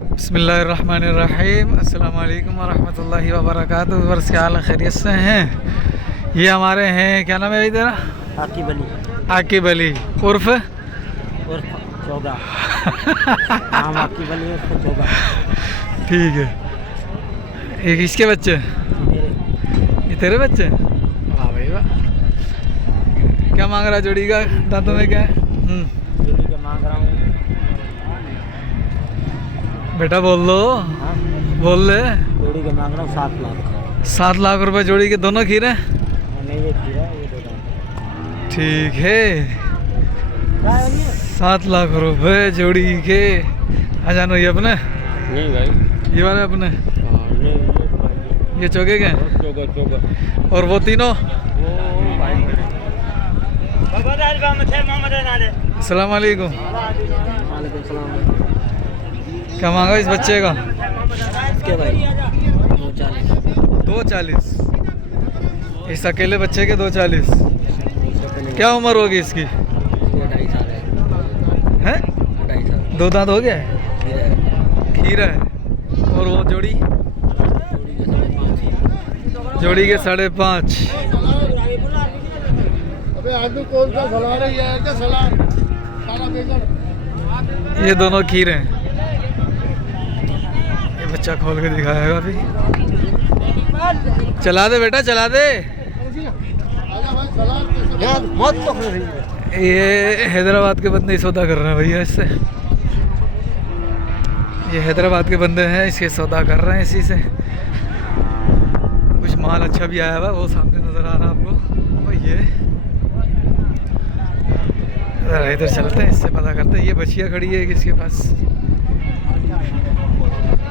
बिस्मिल्लाहिर्रहमानिर्रहीम। अस्सलाम वालेकुम वरहमतुल्लाहि वबरकातुहू। वर्ष क्या हाल है, खैरियत से हैं? ये हमारे हैं, क्या नाम है भाई तेरा? आकिब अली। आकिब अली उर्फ चोगा। नाम आकिब अली उर्फ चोगा। ठीक है। ये किसके बच्चे? ये तेरे बच्चे? वाह भाई वाह। क्या मांग रहा जोड़ी का? दांतों में क्या है? जोड़ी के मांग रहा हूँ। बेटा बोल लो। हाँ? बोल ले। जोड़ी के मांग रहा हूँ 7 लाख। 7 लाख रुपए जोड़ी के, दोनों खीरे? नहीं, ये खीरा है, ये दो दाम। ठीक है, 7 लाख रुपए जोड़ी के। आ जानो ये अपने? नहीं भाई, ये वाले अपने? नहीं ये चौके के? चोगा चोगा। और वो तीनों? अस्सलाम वालेकुम। वालेकुम सलाम। क्या मांगा इस बच्चे का? इसके भाई 240। 240? इस अकेले बच्चे के 240? क्या उम्र होगी इसकी? 2.5 साल है। हैं? 2.5 साल। 2 दांत हो गया है? खीरा है। खीरा है। और वो जोड़ी? जोड़ी के 5.5। जोड़ी के 5.5। अबे आलू कौन सा सला रही है? क्या सला? काला बेगन। ये दोनों खीरे हैं। ये बच्चा खोल के दिखाएगा अभी। चला दे बेटा, चला दे। आजा भाई सलाद कैसे? यार मौत तो हो रही है। ये हैदराबाद के बंदे सौदा कर रहे हैं भैया इससे। ये हैदराबाद के बंदे हैं, इसके सौदा कर रहे हैं इसी से। कुछ माल अच्छा भी आया हुआ, वो सामने नज़र आ रहा है आपको। और ये इधर चलते हैं, इससे पता करते हैं। ये बछिया खड़ी है किसके पास?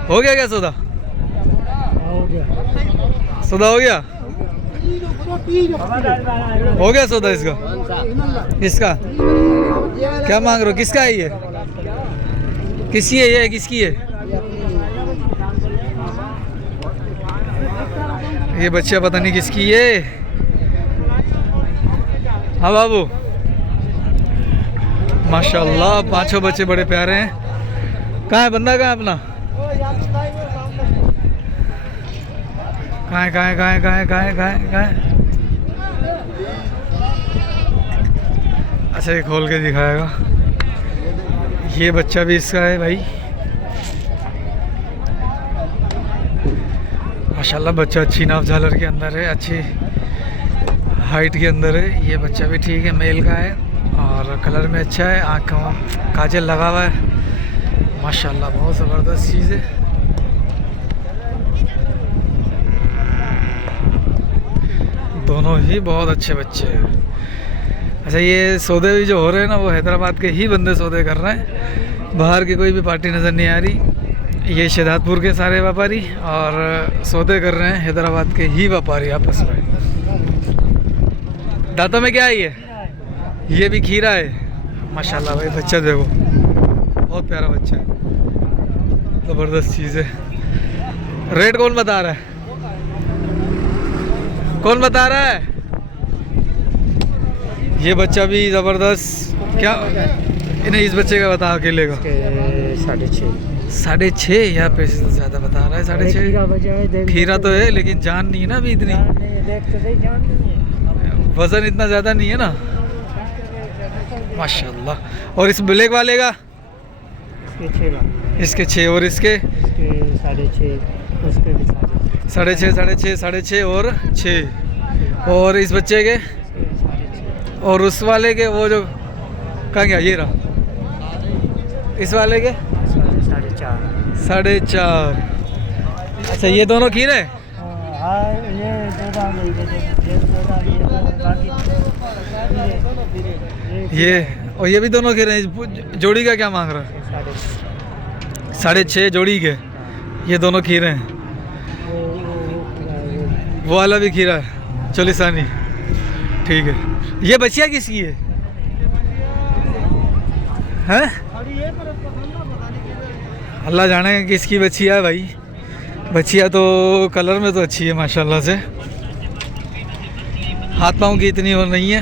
हो गया क्या सौदा? हो गया। सौदा हो गया? हो गया सौदा इसका? इसका क्या मांग रहे हो? किसका है ये? किसकी है ये? किसकी है ये बच्चा? पता नहीं किसकी है। हाँ बाबू, माशाल्लाह पांचों बच्चे बड़े प्यारे हैं। कहाँ है बंदा? कहाँ है अपना? कहाँ है? कहाँ है? कहाँ है? कहाँ है? कहाँ है? कहाँ है? कहाँ है? अच्छा, ये खोल के दिखाएगा। ये बच्चा भी इसका है भाई। माशाल्लाह बच्चा अच्छी नाप झालर के अंदर है, अच्छी हाइट के अंदर है। ये बच्चा भी ठीक है, मेल का है और कलर में अच्छा है। आँखों काजल लगा हुआ है। माशाल्लाह बहुत ज़बरदस्त चीज़ है। दोनों ही बहुत अच्छे बच्चे हैं। अच्छा, ये सौदे भी जो हो रहे हैं ना, वो हैदराबाद के ही बंदे सौदे कर रहे हैं। बाहर की कोई भी पार्टी नज़र नहीं आ रही। ये शहदादपुर के सारे व्यापारी और सौदे कर रहे हैं हैदराबाद के ही व्यापारी आपस में। दांतों में क्या है ये? ये भी खीरा है। माशाल्लाह भाई, बच्चा देखो, बहुत प्यारा बच्चा है, ज़बरदस्त चीज़ है। रेट कौन बता रहा है? कौन बता रहा है? ये बच्चा भी ज़बरदस्त। क्या इन्हें इस बच्चे का बता, अकेले का? 6.5। 6.5? यहाँ पैसे से ज़्यादा बता रहा है। 6.5 खीरा तो है, लेकिन जान नहीं है ना अभी इतनी। वज़न इतना ज़्यादा नहीं है ना। माशाल्लाह। और इस ब्लैक वाले का? इसके 6 और इसके 6.5। उसके भी 6.5, 6.5, 6.5 और 6। और इस बच्चे के? और उस वाले के? वो जो कहाँ गया? ये रहा। इस वाले के 4.5। अच्छा, ये दोनों खीरे? ये और ये भी दोनों खीरे हैं। जोड़ी का क्या मांग रहा है? 6.5 जोड़ी के। ये दोनों खीरे हैं। वो वाला भी खीरा है, चोलिसानी। ठीक है। ये बचिया किसकी है? हैं? अल्लाह जाने किसकी बचिया है भाई। बचिया तो कलर में तो अच्छी है माशाल्लाह से। हाथ पाँव की इतनी और नहीं है,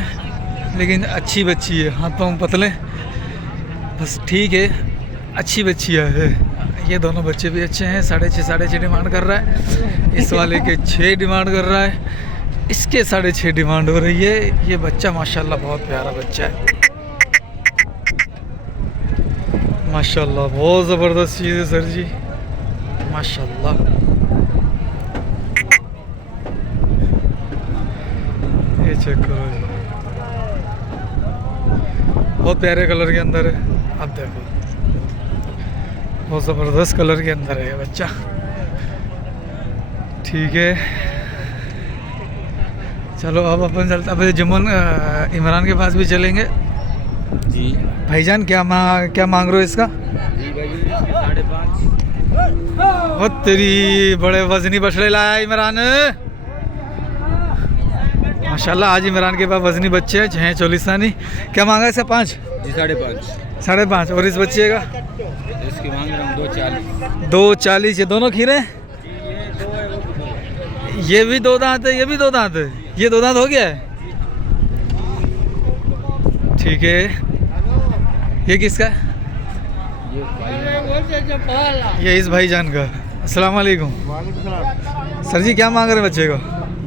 लेकिन अच्छी बच्ची है। हाथ पाँव पतले, बस ठीक है, अच्छी बच्चियाँ है। ये दोनों बच्चे भी अच्छे हैं। 6.5 डिमांड कर रहा है। इस वाले के 6 डिमांड कर रहा है। इसके 6.5 डिमांड हो रही है। ये बच्चा माशाल्लाह बहुत प्यारा बच्चा है, माशाल्लाह बहुत ज़बरदस्त चीज़ है सर जी, माशाल्लाह। ये चेक करो जी, बहुत प्यारे कलर के अंदर है। अब देखो बहुत ज़बरदस्त कलर के अंदर है ये बच्चा। ठीक है, चलो अब अपन चलते, अब जुम्मन इमरान के पास भी चलेंगे। जी भाईजान क्या मांग रहे हो इसका? जी भाई 5.5। बहुत तेरी बड़े वजनी बछड़े लाया इमरान, माशाल्लाह। आज इमरान के पास वजनी बच्चे हैं चोलिस्तानी। क्या मांगा इसका? 5 जी 5.5। 5.5। और इस बच्चे का इसकी मांग रहा हूँ 2.40। 2.40। ये दोनों खीरे? ये भी 2 दांत है, ये भी 2 दांत है। ये 2 दांत हो गया है, ठीक है। ये किसका है? ये इस भाईजान का। अस्सलाम वालेकुम। सर जी क्या मांग रहे हैं बच्चे को?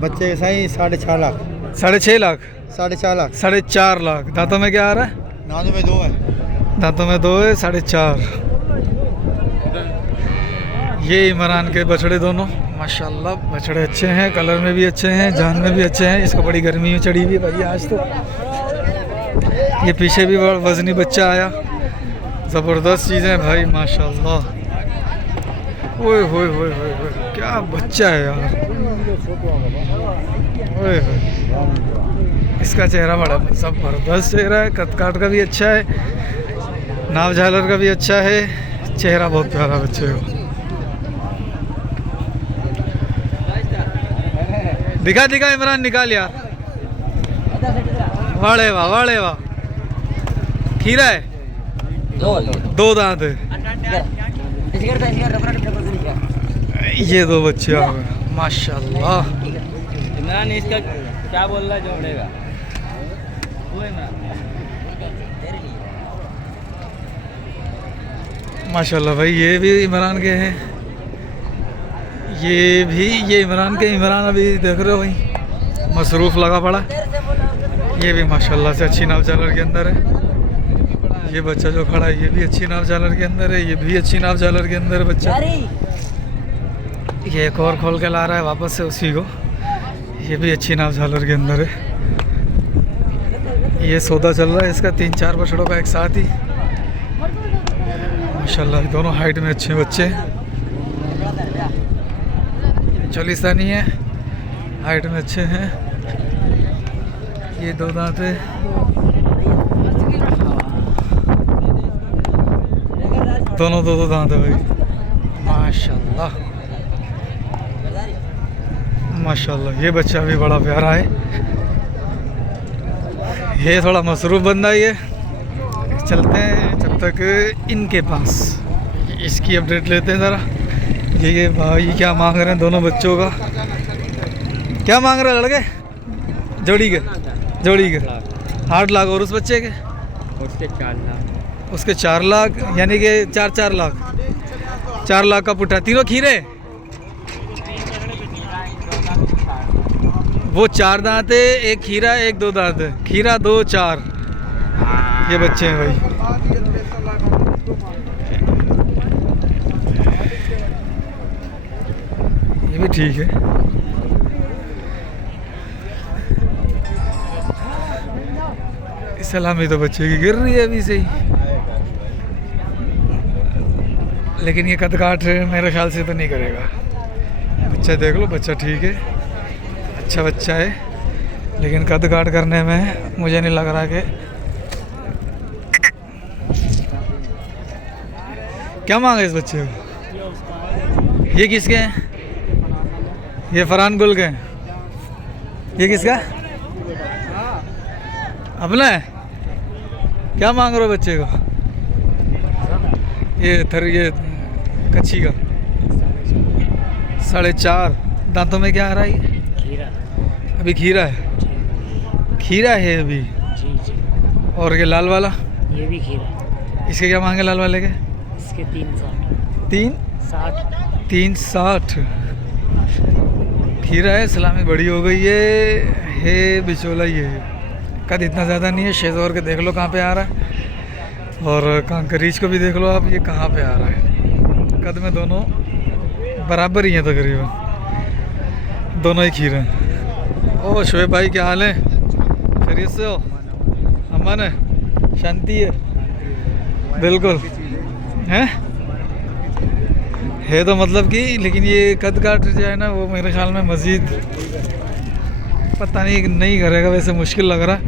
बच्चे सही 6.5 लाख। 6.5 लाख? 4.5 लाख। 4.5 लाख। दांतों में क्या आ रहा है? नानों में 2 है। दांतों में 2 है, 4.5। ये इमरान के बछड़े दोनों, माशाल्लाह बछड़े अच्छे हैं, कलर में भी अच्छे हैं, जान में भी अच्छे हैं। इसको बड़ी गर्मी में चढ़ी हुई है भाई आज तो। ये पीछे भी बड़ा वजनी बच्चा आया, ज़बरदस्त चीज़ें भाई माशाल्लाह। ओए होए होए होए होए, क्या बच्चा है यार। ओए होए, इसका चेहरा बड़ा ज़बरदस्त चेहरा है, कद काट का भी अच्छा है, नाव झालर का भी अच्छा है, चेहरा बहुत प्यारा बच्चे को। दिखा दिखा इमरान, निकाल यार। वाड़े वाह, वाड़े वाह। खीरा है, 2 दांत है। ये 2 बच्चे आ गए माशाल्लाह। इमरान इसका क्या बोल रहा है जोड़ेगा? वो इमरान माशाल्लाह भाई, ये भी इमरान के हैं, ये इमरान के। इमरान अभी देख रहे हो भाई मसरूफ़ लगा पड़ा। ये भी माशाल्लाह से अच्छी नाव चालर के अंदर है। ये बच्चा जो खड़ा है ये भी अच्छी नाव चालर के अंदर है, ये भी अच्छी नाव चालर के अंदर है बच्चा। ये एक और खोल के ला रहा है वापस से उसी को। ये भी अच्छी नाव झालर के अंदर है। ये सौदा चल रहा है इसका 3-4 बछड़ों का एक साथ ही, माशाल्लाह। दोनों हाइट में अच्छे बच्चे हैं, चोलिस्तानी है, हाइट में अच्छे हैं। ये 2 दांत है। दोनों 2 दांत है भाई, माशाल्लाह माशाल्लाह। ये बच्चा भी बड़ा प्यारा है। ये थोड़ा मसरूफ़ बंदा ही है। चलते हैं जब तक इनके पास, इसकी अपडेट लेते हैं ज़रा। ये भाई क्या मांग रहे हैं दोनों बच्चों का? क्या मांग रहे हैं लड़के? जोड़ी के 8 लाख। और उस बच्चे के? उसके 4 लाख। उसके 4 लाख, यानी कि 4 लाख। 4 लाख का पुट्ठा। तीनों खीरे? वो 4 दांत है, एक खीरा, एक 2 दांत है। खीरा 2, 4 ये बच्चे हैं भाई। ये भी ठीक है। सलामी तो बच्चे की गिर रही है अभी से ही, लेकिन ये कद काट मेरे ख्याल से तो नहीं करेगा। बच्चा देख लो, बच्चा ठीक है, अच्छा बच्चा है, लेकिन कद काट करने में मुझे नहीं लग रहा कि। क्या मांगा इस बच्चे को? ये किसके हैं? ये फरहान गुल के हैं। ये किसका? अपना है? क्या मांग रहे हो बच्चे को? ये कच्ची का 4.5। दांतों में क्या आ रहा है? खीरा। अभी खीरा है, खीरा है अभी। जी जी। और ये लाल वाला? ये भी खीरा। इसके क्या मांगे लाल वाले के? इसके 360। 360 खीरा है। सलामी बड़ी हो गई है बिचोला ये कद इतना ज़्यादा नहीं है। शेज़ोर के देख लो कहाँ पे आ रहा है और कांकरीज को भी देख लो आप, ये कहाँ पे आ रहा है। कद में दोनों बराबर ही हैं तकरीबन, दोनों ही खीरे हैं। ओ शोएब भाई क्या हाल है, खैरियत से हो? अमन है, शांति है, बिल्कुल है तो मतलब कि, लेकिन ये कद काट जाए ना वो मेरे ख्याल में मज़ीद पता नहीं करेगा, वैसे मुश्किल लग रहा है।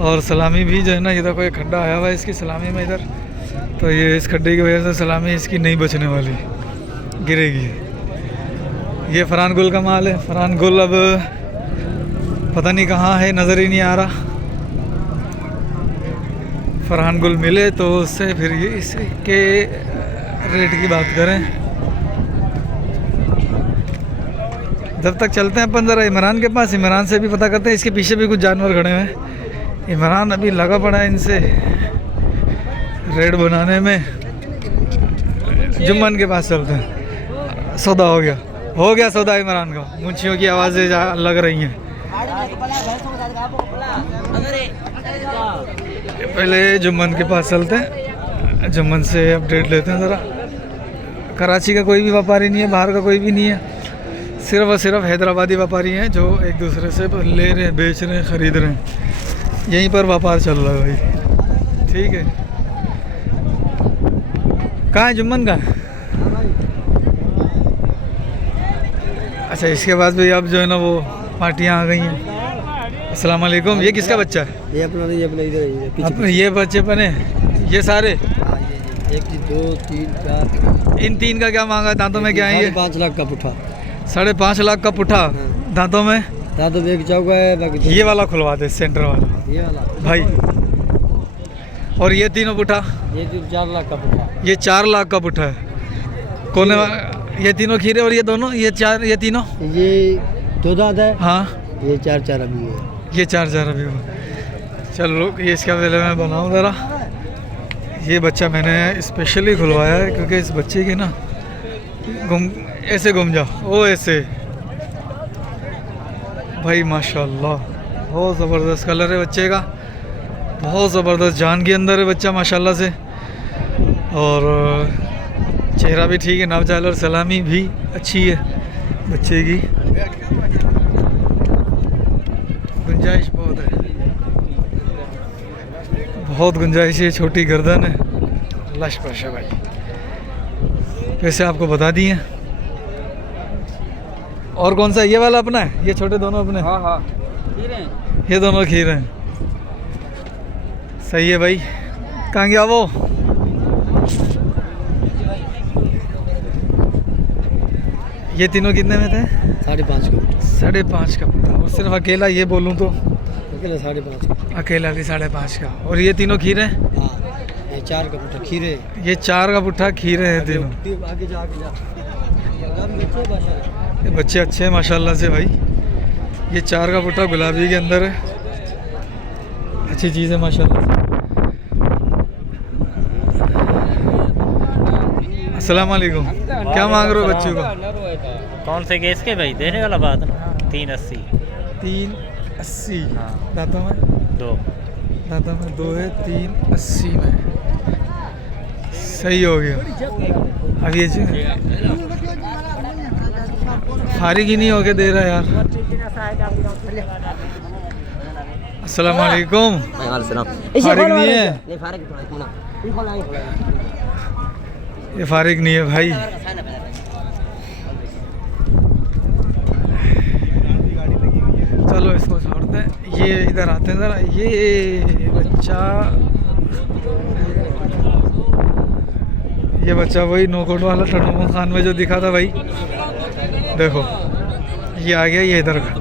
और सलामी भी जो है ना, इधर कोई खड्डा आया हुआ है इसकी सलामी में इधर, तो ये इस खड्डे की वजह से सलामी इसकी नहीं बचने वाली, गिरेगी। ये फरहान गुल का माल है। फरहान गुल अब पता नहीं कहाँ है, नज़र ही नहीं आ रहा। फरहान गुल मिले तो उससे फिर ये इसके रेट की बात करें। जब तक चलते हैं अपन ज़रा इमरान के पास, इमरान से भी पता करते हैं। इसके पीछे भी कुछ जानवर खड़े हुए हैं। इमरान अभी लगा पड़ा है इनसे रेड बनाने में। जुम्मन के पास चलते हैं। सौदा हो गया सौदा इमरान का। मुंशियों की आवाज़ें लग रही हैं। पहले जुम्मन के पास चलते हैं, जुम्मन से अपडेट लेते हैं ज़रा। कराची का कोई भी व्यापारी नहीं है, बाहर का कोई भी नहीं है, सिर्फ और सिर्फ हैदराबादी व्यापारी हैं जो एक दूसरे से ले रहे हैं, बेच रहे हैं, ख़रीद रहे हैं। यहीं पर व्यापार चल रहा है भाई, ठीक है। कहाँ है जुम्मन का? अच्छा, इसके बाद भी अब जो है ना वो पार्टियाँ आ गई हैं। अस्सलाम वालेकुम। ये किसका बच्चा है? ये अपना इधर अपने ये बच्चे पने ये सारे? 1 2 3 4। इन 3 का क्या मांगा? दांतों में क्या है ये? 5 लाख का पुट्ठा। 5.5 लाख का पुट्ठा। दांतों में? दांतों में एक चौका है, बाकी ये वाला खुलवा दे, सेंटर वाला ये वाला भाई। और ये तीनों पुट्ठा? ये 4 लाख का पुट्ठा। ये 4 लाख का पुट्ठा है। कोने ये तीनों खीरे और ये दोनों, ये तीनों? ये 2 दांत है। हाँ, ये 4 अभी है। ये 4 अभी हुआ। चलो ये इसका पहले मैं बनाऊँ ज़रा। ये बच्चा मैंने स्पेशली खुलवाया है क्योंकि इस बच्चे की ना ऐसे घूम जाओ, ओ ऐसे भाई माशाल्लाह, बहुत ज़बरदस्त कलर है बच्चे का, बहुत ज़बरदस्त जान के अंदर है बच्चा माशाल्लाह से। और चेहरा भी ठीक है, नावचाल और सलामी भी अच्छी है बच्चे की। गुंजाइश बहुत है, बहुत गुंजाइश है। छोटी गर्दन है, लश पश है भाई। वैसे आपको बता दिए। और कौन सा? ये वाला अपना है? ये छोटे दोनों अपने? हाँ खीरे, ये दोनों खीरे हैं। सही है भाई। कहाँ गया वो? ये तीनों कितने में थे? 5.5 का। 5.5 का पुट्ठा। और सिर्फ अकेला ये बोलूँ तो? अकेला 5.5 का। अकेला भी 5.5 का। और ये तीनों खीरे? हाँ, ये 4 का पुट्ठा खीरे। ये 4 का पुट्ठा खीरे हैं तीनों। आगे जा ये बच्चे अच्छे हैं माशाल्लाह से भाई। ये 4 का पुट्ठा गुलाबी के अंदर है, अच्छी चीज़ है माशाल्लाह से। अस्सलाम वालेकुम। क्या मांग रहे हो बच्चों को? कौन से गैस के भाई? देने वाला बात ना। 380। 380। हाँ। दांतों में? 2। दांतों में 2 है। 380 में सही हो गया। अब ये फारिग ही नहीं होके दे रहा यार। अस्सलाम वालेकुम। फारिग नहीं है? ये फारिग नहीं है भाई। चलो इसको छोड़ते हैं, ये इधर आते हैं ज़रा। ये बच्चा वही नोकोट वाला टनोमो खान में जो दिखा था भाई, देखो ये आ गया। ये इधर का,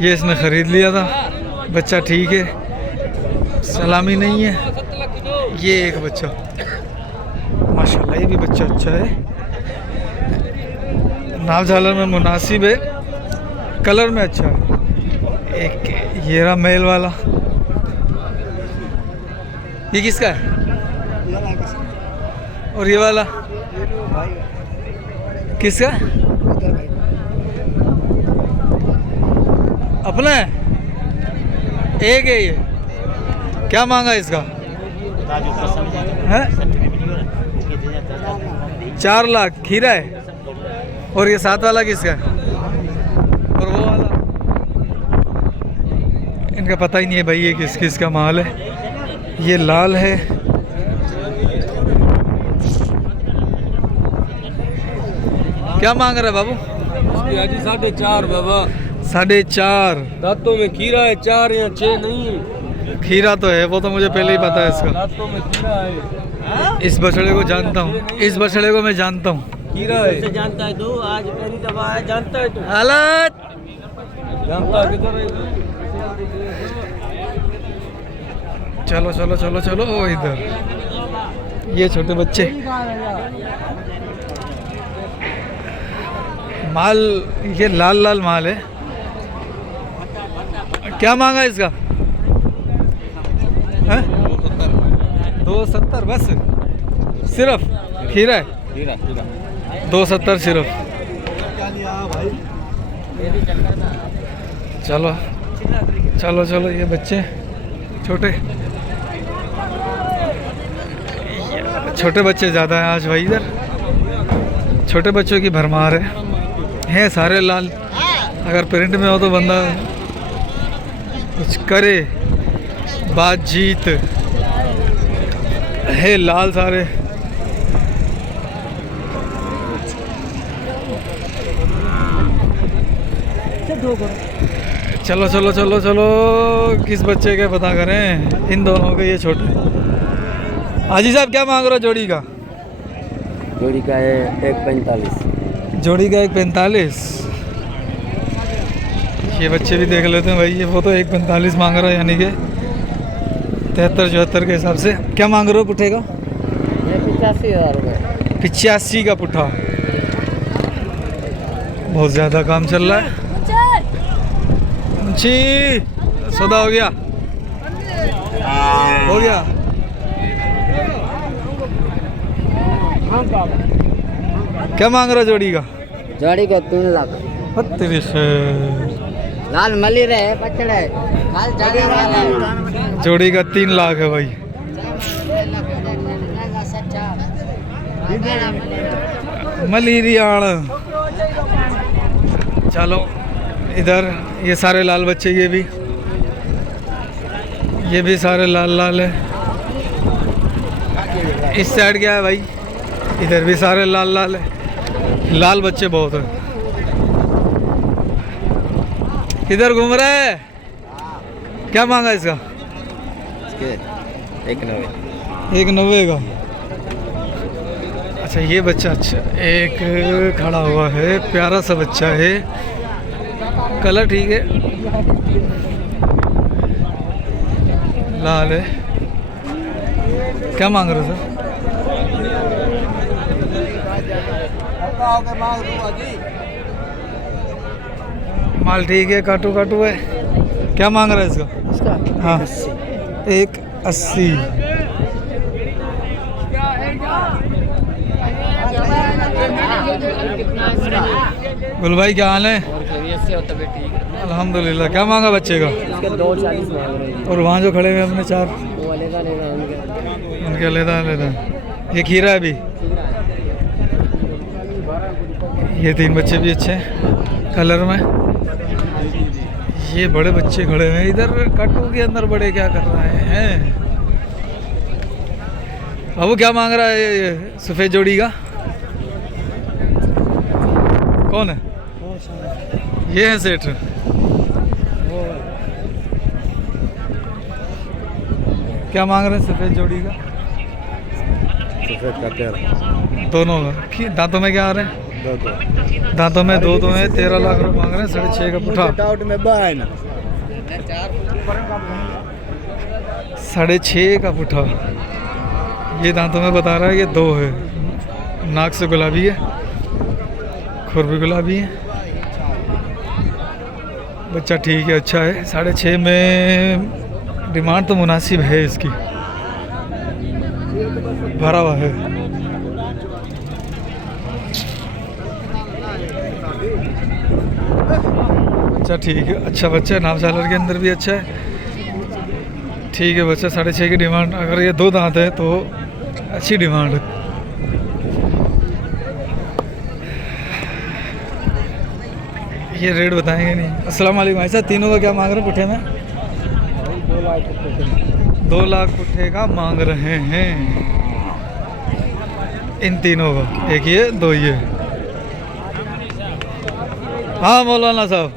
ये इसने ख़रीद लिया था। बच्चा ठीक है, सलामी नहीं है। ये एक बच्चा माशाल्लाह, ये भी बच्चा अच्छा है, नाव झालर में मुनासिब है, कलर में अच्छा है। एक ये रहा मेल वाला। ये किसका है? और ये वाला? किसका? अपना है? एक है ये। क्या मांगा इसका? है 4 लाख। खीरा है। और ये 7 वाला किसका है? और वो वाला इनका पता ही नहीं है भाई ये किस किस का माल है। ये लाल है। क्या मांग रहा है बाबू? जी 4.5 बाबा। 4.5। दांतों में खीरा है, 4 या 6 नहीं है। खीरा तो है, वो तो मुझे पहले ही पता है इसका। दांतों में खीरा है। इस बछड़े को जानता हूँ, इस बछड़े को मैं जानता हूँ। खीरा है। जानता है तू? आज पहली दफा है, जानता है तू? हालत जानता है किधर है? चलो चलो चलो चलो इधर। ये छोटे बच्चे माल, ये लाल लाल माल है। क्या मांगा इसका? 270 बस सिर्फ? खीरा है? 270 सिर्फ। चलो चलो चलो ये बच्चे छोटे छोटे बच्चे ज़्यादा हैं आज भाई इधर। छोटे बच्चों की भरमार है सारे लाल। अगर प्रिंट में हो तो बंदा कुछ करे, बातचीत है। लाल सारे। चलो चलो चलो चलो किस बच्चे के पता करें। इन दोनों के। ये छोटे। हाजी साहब क्या मांग रहे हो जोड़ी का? जोड़ी का है 1.45। जोड़ी का 1.45। ये बच्चे भी देख लेते हैं भाई। ये वो तो 1.45 मांग रहा है, यानी कि 73-74 के हिसाब से। क्या मांग रहे हो पुट्ठे का? 85,000 रुपये। 85 का पुट्ठा। बहुत ज़्यादा काम चल रहा है। जी सौदा हो गया? हो गया। क्या मांग रहा जोड़ी का? जोड़ी का 3 लाख। 32। लाल मली रहे बछड़े। काल जाने वाला है। जोड़ी का 3 लाख है भाई। मलेरिया। चलो इधर ये सारे लाल बच्चे। ये भी सारे लाल लाल है। इस साइड क्या है भाई? इधर भी सारे लाल लाल है। लाल बच्चे बहुत हैं। किधर घूम रहा है? क्या मांगा इसका? 190 का। अच्छा ये बच्चा, अच्छा एक खड़ा हुआ है, प्यारा सा बच्चा है। कलर ठीक है, लाल है। क्या मांग रहे हो सर? माल ठीक है, काटू काटू है। क्या मांग रहा है इसका? हाँ 180। गुल भाई क्या हाल है? अल्हम्दुलिल्लाह। क्या मांगा बच्चे का? 240 मांग रहे हैं। और वहाँ जो खड़े हुए अपने 4, वो लेगा उनके लेदा लेदा। ये खीरा है भी। ये 3 बच्चे भी अच्छे हैं कलर में। ये बड़े बच्चे खड़े हैं इधर काटू के अंदर। बड़े क्या कर रहे हैं? बाबू क्या मांग रहा है ये सफ़ेद जोड़ी का? कौन है? ये है सेठ। क्या मांग रहे हैं सफ़ेद जोड़ी का? सफेद का 13। दोनों का। दांतों में क्या आ रहे हैं? दांतों में 2 हैं। 13 लाख रुपये मांग रहे हैं। 6.5 का पुट्ठा। डाउट में बाय ना 6.5 का पुट्ठा। ये दांतों में बता रहा है कि 2 है। नाक से गुलाबी है, खुर भी गुलाबी है। बच्चा ठीक है, अच्छा है। 6.5 में डिमांड तो मुनासिब है इसकी, भरा हुआ है। अच्छा ठीक है, अच्छा बच्चा है, नाव झालर के अंदर भी अच्छा है। ठीक है बच्चा, 6.5 की डिमांड। अगर ये 2 दांत है तो अच्छी डिमांड है। ये रेट बताएंगे नहीं। अस्सलाम वालेकुम भाई साहब, तीनों का क्या मांग रहे हैं पुट्ठे में? 2 लाख पुट्ठे का मांग रहे हैं इन तीनों का। एक ये, 2 ये। हाँ मौलाना साहब,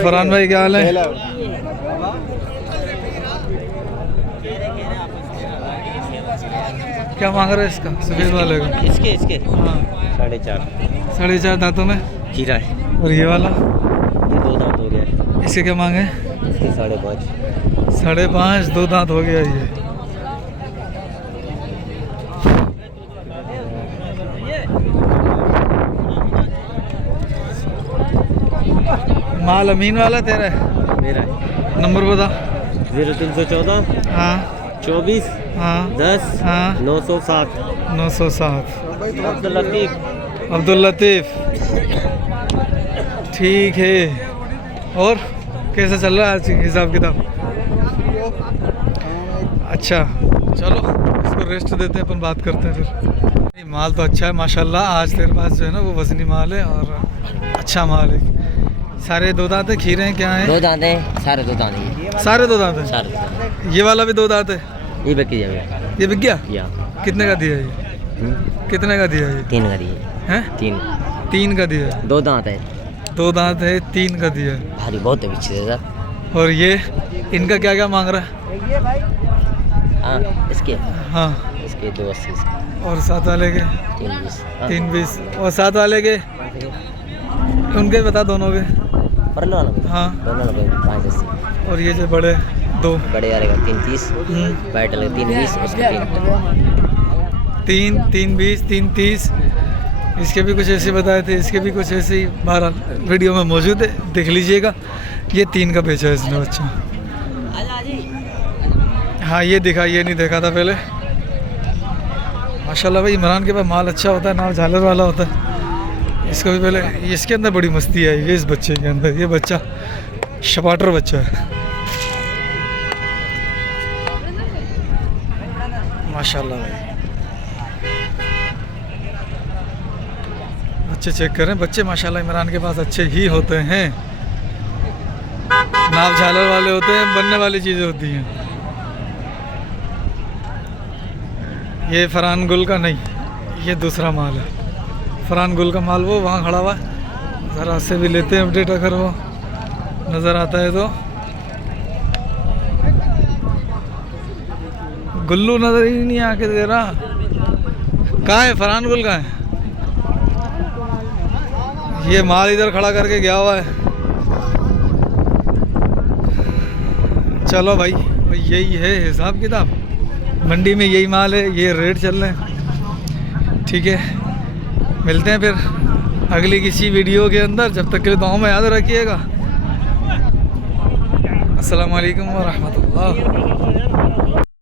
फरहान भाई क्या हाल है? क्या मांग रहा है इसका, सफेद वाले का? इसके हाँ 4.5 4.5 दांतों में खीरा है। और ये वाला, ये 2 दांत हो गया है। इसके क्या मांगे? इसके 5.5। 5.5, 2 दांत हो गया ये। माल अमीन वाला तेरा है? मेरा है। नंबर बता। 0314 हाँ 24 हाँ 10 हाँ 907। 907। अब्दुल लतीफ। अब्दुल लतीफ़, ठीक है। और कैसा चल रहा है आज हिसाब किताब? अच्छा चलो इसको रेस्ट देते हैं, अपन बात करते हैं फिर। माल तो अच्छा है माशाल्लाह। आज तेरे पास जो है ना वो वजनी माल है और अच्छा माल है। सारे 2 दांत है, खीरे हैं, क्या है? 2 दांत है, सारे 2 दांत है। सारे 2 दांत है। सारे ये वाला भी 2 दांत है। ये बिक गया। ये बिक गया? या कितने का दिया ये? कितने का दिया ये? 3 का दिए हैं? 3 का दिया है। 2 दांत है। 2 दांत है, 3 का दिया है। भारी बहुत है पीछे से सर। और ये इनका क्या क्या मांग रहा है? हाँ इसके हाँ 280। और 7 वाले के 320। 320। और 7 वाले के उनके बता, दोनों के। परलो वाला हाँ दोनों लोग 580। और ये जो बड़े 2 बड़े वाले का 330। वाइट वाले का 320। उसका 320, 330। इसके भी कुछ ऐसे बताए थे, इसके भी कुछ ऐसे ही। बहरहाल वीडियो में मौजूद है, देख लीजिएगा। ये 3 का बेचा है इसने बच्चा। हाँ ये दिखा, ये नहीं देखा था पहले। माशाल्लाह भाई इमरान के पास माल अच्छा होता है, नाव झालर वाला होता है। इसको भी पहले, इसके अंदर बड़ी मस्ती आई है इस बच्चे के अंदर। ये बच्चा शपाटर बच्चा है माशाल्लाह भाई। बच्चे चेक करें, बच्चे माशाल्लाह इमरान के पास अच्छे ही होते हैं। नाव झालर वाले होते हैं, बनने वाली चीज़ें होती हैं। ये फरहान गुल का नहीं, ये दूसरा माल है। फरहान गुल का माल वो वहाँ खड़ा हुआ है। ज़रा से भी लेते हैं अपडेट, अगर वो नज़र आता है तो। गुल्लू नज़र ही नहीं आके दे रहा। कहाँ है फरहान गुल? कहाँ है? ये माल इधर खड़ा करके गया हुआ है। चलो भाई यही है हिसाब किताब। मंडी में यही माल है, ये रेट चल रहे हैं। ठीक है, मिलते हैं फिर अगली किसी वीडियो के अंदर। जब तक के लिए दुआ में याद रखिएगा। अस्सलाम वालेकुम व रहमतुल्लाह।